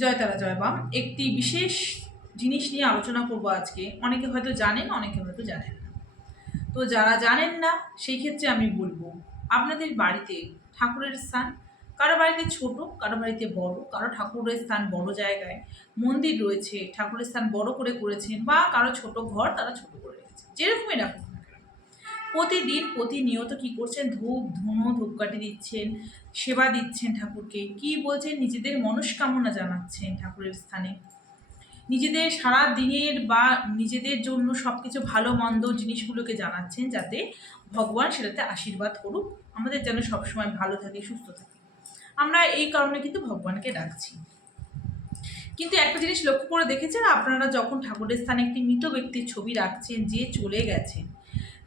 জয় তারা জয় বাম। একটি বিশেষ জিনিস নিয়ে আলোচনা করব আজকে। অনেকে হয়তো জানেন, অনেকে হয়তো জানেন না। তো যারা জানেন না সেই ক্ষেত্রে আমি বলবো, আপনাদের বাড়িতে ঠাকুরের স্থান, কারো বাড়িতে ছোট, কারো বাড়িতে বড়, কারো ঠাকুরের স্থান বড় জায়গায় মন্দির রয়েছে, ঠাকুরের স্থান বড় করে করেছেন, বা কারো ছোট ঘর তারা ছোট করে রেখেছে, যেরকমই রাখুন না কেন, প্রতিদিন প্রতিনিয়ত কি করছেন? ধূপ ধুনো ধূপকাঠি দিচ্ছেন, সেবা দিচ্ছেন ঠাকুরকে, কি বলছেন? নিজেদের মনস্কামনা জানাচ্ছেন ঠাকুরের স্থানে, নিজেদের সারা দিনের বা নিজেদের জন্য সব কিছু ভালো মন্দ জিনিসগুলোকে জানাচ্ছেন, যাতে ভগবান সেটাতে আশীর্বাদ করুক, আমাদের যেন সবসময় ভালো থাকে, সুস্থ থাকে। আমরা এই কারণে কিন্তু ভগবানকে ডাকছি। কিন্তু একটা জিনিস লক্ষ্য করে দেখেছেন আপনারা, যখন ঠাকুরের স্থানে একটি মৃত ব্যক্তির ছবি রাখছেন, যে চলে গেছেন,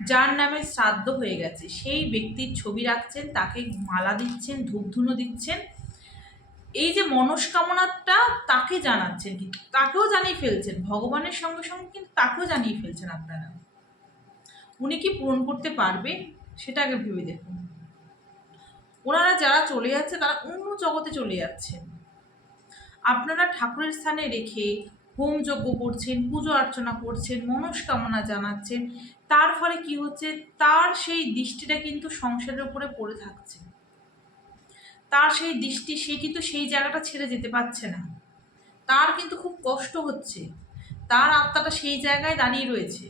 যার নামে শ্রাদ্ধ হয়ে গেছে, সেই ব্যক্তির ছবি রাখছেন, তাকে মালা দিচ্ছেন, ধূপধুনো দিচ্ছেন, এই যে মনস্কামনাটা তাকে জানাচ্ছেন, কিন্তু তাকেও জানিয়ে ফেলছেন, ভগবানের সঙ্গে সঙ্গে কিন্তু তাকেও জানিয়ে ফেলছেন আপনারা। উনি কি পূরণ করতে পারবে সেটা আগে ভেবে দেখুন। ওনারা যারা চলে যাচ্ছে তারা অন্য জগতে চলে যাচ্ছেন, আপনারা ঠাকুরের স্থানে রেখে হোম যজ্ঞ করছেন, পুজো অর্চনা করছেন, মনস্কামনা জানাচ্ছেন, তার ফলে কি হচ্ছে? তার সেই দৃষ্টিটা কিন্তু সংসারের উপরে পড়ে থাকছে, তার সেই দৃষ্টি, সে কিন্তু সেই জায়গাটা ছেড়ে যেতে পারছে না, তার কিন্তু খুব কষ্ট হচ্ছে, তার আত্মাটা সেই জায়গায় দাঁড়িয়ে রয়েছে।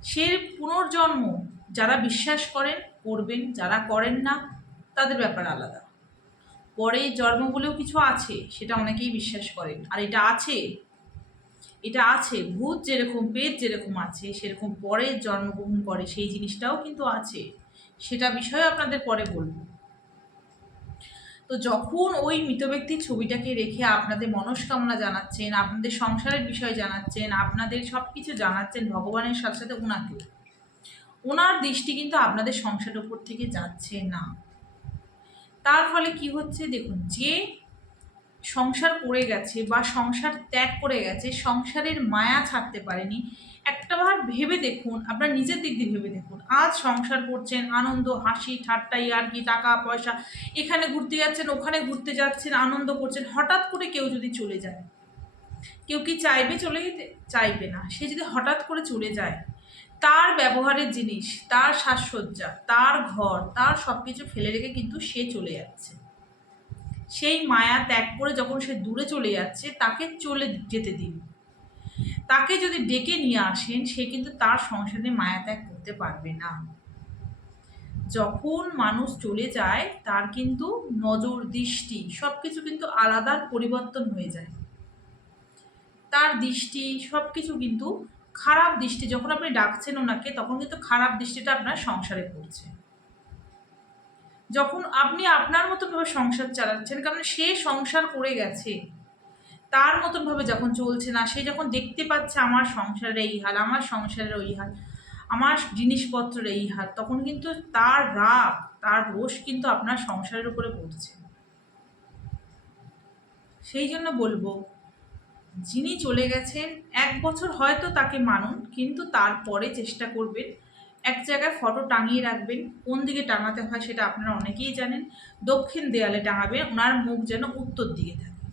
সে পুনর্জন্ম, যারা বিশ্বাস করেন করবেন, যারা করেন না তাদের ব্যাপার আলাদা। পরে জন্ম বলেও কিছু আছে, সেটা অনেকেই বিশ্বাস করেন। আর এটা আছে, এটা আছে, ভূত যেরকম, পেট যেরকম আছে, সেরকম পরে জন্মগ্রহণ করে সেই জিনিসটাও কিন্তু আছে। সেটা বিষয়ে আপনাদের পরে বলবো। তো যখন ওই মৃত ব্যক্তির ছবিটাকে রেখে আপনাদের মনস্কামনা জানাচ্ছেন, আপনাদের সংসারের বিষয় জানাচ্ছেন, আপনাদের সব কিছু জানাচ্ছেন ভগবানের সাথে সাথে ওনাকেও, ওনার দৃষ্টি কিন্তু আপনাদের সংসারের উপর থেকে যাচ্ছে না। তার ফলে কি হচ্ছে দেখুন, যে সংসার করে গেছে বা সংসার ত্যাগ করে গেছে, সংসারের মায়া ছাড়তে পারেনি, একটাবার ভেবে দেখুন, আপনার নিজের দিক দিয়ে ভেবে দেখুন। আজ সংসার করছেন, আনন্দ হাসি ঠাট্টা আর কি, টাকা পয়সা, এখানে ঘুরতে যাচ্ছেন, ওখানে ঘুরতে যাচ্ছেন, আনন্দ করছেন, হঠাৎ করে কেউ যদি চলে যায়, কেউ কি চাইবে চলে যেতে? চাইবে না। সে যদি হঠাৎ করে চলে যায়, তার ব্যবহারের জিনিস, তার সাজসজ্জা, তার ঘর, তার সব কিছু ফেলে রেখে কিন্তু সে চলে যাচ্ছে। সেই মায়া ত্যাগ করে যখন সে দূরে চলে যাচ্ছে, তাকে চলে যেতে দিন। তাকে যদি ডেকে নিয়ে আসেন, সে কিন্তু তার সংসারে মায়া ত্যাগ করতে পারবে না। যখন মানুষ চলে যায়, তার কিন্তু নজর দৃষ্টি সব কিছু কিন্তু আলাদা পরিবর্তন হয়ে যায়। তার দৃষ্টি সব কিছু কিন্তু খারাপ দৃষ্টি, যখন আপনি ডাকছেন ওনাকে, তখন কিন্তু খারাপ দৃষ্টিটা আপনার সংসারে পড়ছে। যখন আপনি আপনার মতনভাবে সংসার চালাচ্ছেন, কারণ সে সংসার করে গেছে, তার মতনভাবে যখন চলছে না, সে যখন দেখতে পাচ্ছে আমার সংসারের এই হাল, আমার সংসারের ওই হাল, আমার জিনিসপত্রের এই হাল, তখন কিন্তু তার রাগ, তার রোষ কিন্তু আপনার সংসারের উপরে পড়ছে। সেই জন্য বলবো, যিনি চলে গেছেন, 1 বছর হয়তো তাকে মানুন, কিন্তু তারপরে চেষ্টা করবেন এক জায়গায় ফটো টাঙিয়ে রাখবেন। কোন দিকে টাঙাতে হয় সেটা আপনারা অনেকেই জানেন। দক্ষিণ দেয়ালে টাঙাবেন, ওনার মুখ যেন উত্তর দিকে থাকে,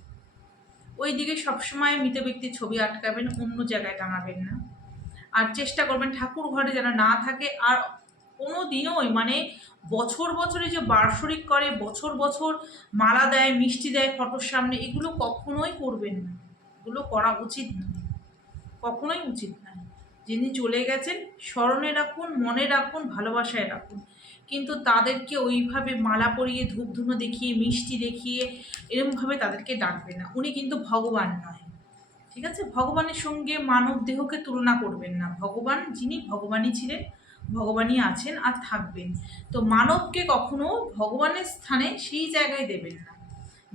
ওই দিকে সবসময় মৃত ব্যক্তির ছবি আটকাবেন, অন্য জায়গায় টাঙাবেন না। আর চেষ্টা করবেন ঠাকুর ঘরে যেন না থাকে। আর কোনো দিনও মানে বছর বছরে যে বার্ষরিক করে, বছর বছর মালা দেয়, মিষ্টি দেয় ফটোর সামনে, এগুলো কখনোই করবেন না, এগুলো করা উচিত নয়, কখনোই উচিত নয়। যিনি চলে গেছেন স্মরণে রাখুন, মনে রাখুন, ভালোবাসায় রাখুন, কিন্তু তাদেরকে ওইভাবে মালা পরিয়ে, ধূপধুনো দেখিয়ে, মিষ্টি দেখিয়ে এরকমভাবে তাদেরকে ডাকবে না। উনি কিন্তু ভগবান নয়, ঠিক আছে? ভগবানের সঙ্গে মানব দেহকে তুলনা করবেন না। ভগবান যিনি, ভগবানই ছিলেন, ভগবানই আছেন আর থাকবেন। তো মানবকে কখনো ভগবানের স্থানে সেই জায়গায় দেবেন না।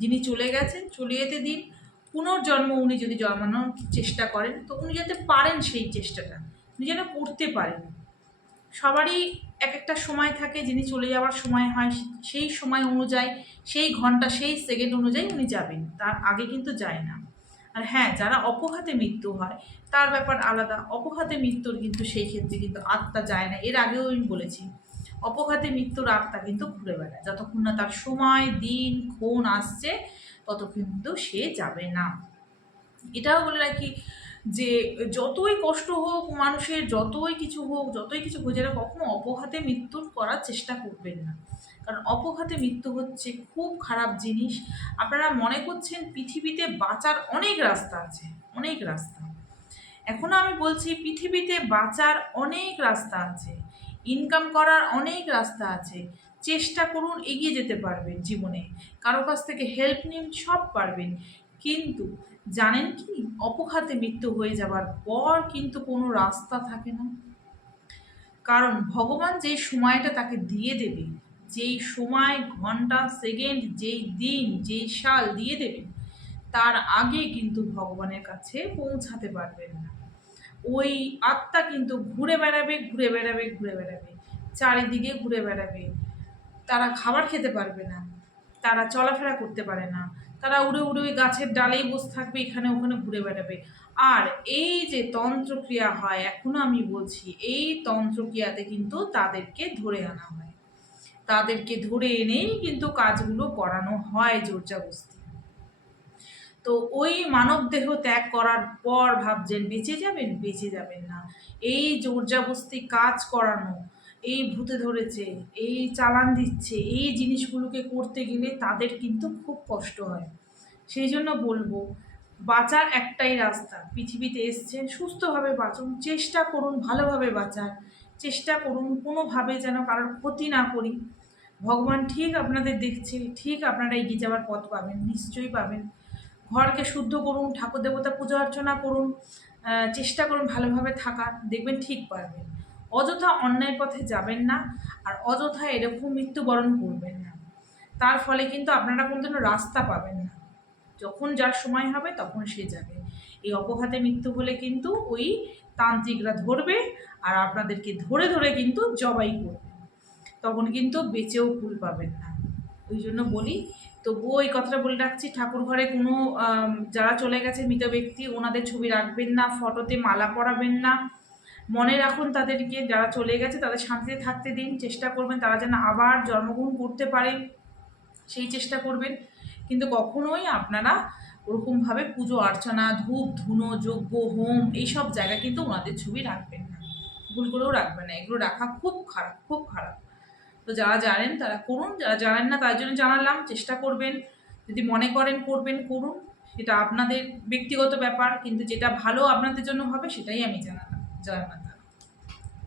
যিনি চলে গেছেন, চলে যেতে দিন। পুনর্জন্ম উনি যদি জন্মানোর চেষ্টা করেন, তো উনি যাতে পারেন, সেই চেষ্টাটা উনি যেন করতে পারেন। সবারই এক একটা সময় থাকে, যিনি চলে যাওয়ার সময় হয়, সেই সময় অনুযায়ী, সেই ঘন্টা, সেই সেকেন্ড অনুযায়ী উনি যাবেন, তার আগে কিন্তু যায় না। আর হ্যাঁ, যারা অপঘাতে মৃত্যু হয় তার ব্যাপার আলাদা। অপঘাতে মৃত্যুর কিন্তু সেই ক্ষেত্রে কিন্তু আত্মা যায় না, এর আগেও আমি বলেছি। অপঘাতে মৃত্যুর আত্মা কিন্তু ঘুরে বেড়ায়, যতক্ষণ না তার সময় দিন ক্ষণ আসছে, তত কিন্তু সে যাবে না। এটাও বলে রাখি যে যতই কষ্ট হোক মানুষের, যতই কিছু হোক, যতই কিছু হয়ে যাবে, কখনো অপঘাতে মৃত্যু করার চেষ্টা করবেন না। কারণ অপঘাতে মৃত্যু হচ্ছে খুব খারাপ জিনিস। আপনারা মনে করছেন পৃথিবীতে বাঁচার অনেক রাস্তা আছে, অনেক রাস্তা। এখনো আমি বলছি পৃথিবীতে বাঁচার অনেক রাস্তা আছে, ইনকাম করার অনেক রাস্তা আছে। চেষ্টা করুন, এগিয়ে যেতে পারবেন জীবনে। কারো কাছ থেকে হেল্প নিন, সব পারবেন। কিন্তু জানেন কি, অপঘাতে মৃত্যু হয়ে যাবার পর কিন্তু কোনো রাস্তা থাকে না। কারণ ভগবান যেই সময়টা তাকে দিয়ে দেবে, যেই সময়, ঘন্টা, সেকেন্ড, যেই দিন, যেই সাল দিয়ে দেবে, তার আগে কিন্তু ভগবানের কাছে পৌঁছাতে পারবেন না। ওই আত্মা কিন্তু ঘুরে বেড়াবে, ঘুরে বেড়াবে, ঘুরে বেড়াবে, চারিদিকে ঘুরে বেড়াবে। তারা খাবার খেতে পারবে না, তারা চলাফেরা করতে পারে না, তারা উড়ে উড়ে ওই গাছের ডালেই বসে থাকবে, এখানে ওখানে ঘুরে বেড়াবে। আর এই যে তন্ত্রক্রিয়া হয়, এখনো আমি বলছি, এই তন্ত্রক্রিয়াতে কিন্তু তাদেরকে ধরে আনা হয়, তাদেরকে ধরে এনেই কিন্তু কাজগুলো করানো হয় জোরজাবস্তি। তো ওই মানবদেহ ত্যাগ করার পর ভাবছেন বেঁচে যাবেন, বেঁচে যাবেন না। এই জোরজাবস্তি কাজ করানো, এই ভূতে ধরেছে, এই চালান দিচ্ছে, এই জিনিসগুলোকে করতে গেলে তাদের কিন্তু খুব কষ্ট হয়। সেই জন্য বলবো, বাঁচার একটাই রাস্তা, পৃথিবীতে এসছেন সুস্থভাবে বাঁচুন, চেষ্টা করুন ভালোভাবে বাঁচার, চেষ্টা করুন কোনোভাবে যেন কারোর ক্ষতি না করি। ভগবান ঠিক আপনাদের দেখছে, ঠিক আপনারা এগিয়ে যাওয়ার পথ পাবেন, নিশ্চয়ই পাবেন। ঘরকে শুদ্ধ করুন, ঠাকুর দেবতা পূজা অর্চনা করুন, চেষ্টা করুন ভালোভাবে থাকার, দেখবেন ঠিক পারবেন। অযথা অন্যায় পথে যাবেন না, আর অযথা এরকম মৃত্যুবরণ করবেন না। তার ফলে কিন্তু আপনারা কোনোদিনও রাস্তা পাবেন না। যখন যার সময় হবে তখন সে যাবে। এই অপঘাতে মৃত্যু হলে কিন্তু ওই তান্ত্রিকরা ধরবে, আর আপনাদেরকে ধরে ধরে কিন্তু জবাই করবে। তখন কিন্তু বেঁচেও ফুল পাবেন না। ওই জন্য বলি, তবুও এই কথাটা বলে রাখছি, ঠাকুর ঘরে কোনো যারা চলে গেছে মৃত ব্যক্তি, ওনাদের ছবি রাখবেন না, ফটোতে মালা পরাবেন না। মনে রাখুন তাদেরকে, যারা চলে গেছে তাদের শান্তিতে থাকতে দিন, চেষ্টা করবেন তারা যেন আবার জন্মগ্রহণ করতে পারে, সেই চেষ্টা করবেন। কিন্তু কখনোই আপনারা ওরকমভাবে পুজো অর্চনা, ধূপ ধুনো, যজ্ঞ, হোম, এইসব জায়গায় কিন্তু ওনাদের ছবি রাখবেন না, ভুল করেও রাখবেন না। এগুলো রাখা খুব খারাপ, খুব খারাপ। তো যারা জানেন তারা করুন, যারা জানেন না তার জন্য জানালাম, চেষ্টা করবেন। যদি মনে করেন করবেন, করুন, সেটা আপনাদের ব্যক্তিগত ব্যাপার, কিন্তু যেটা ভালো আপনাদের জন্য হবে সেটাই আমি জানালাম। জয় মাতা।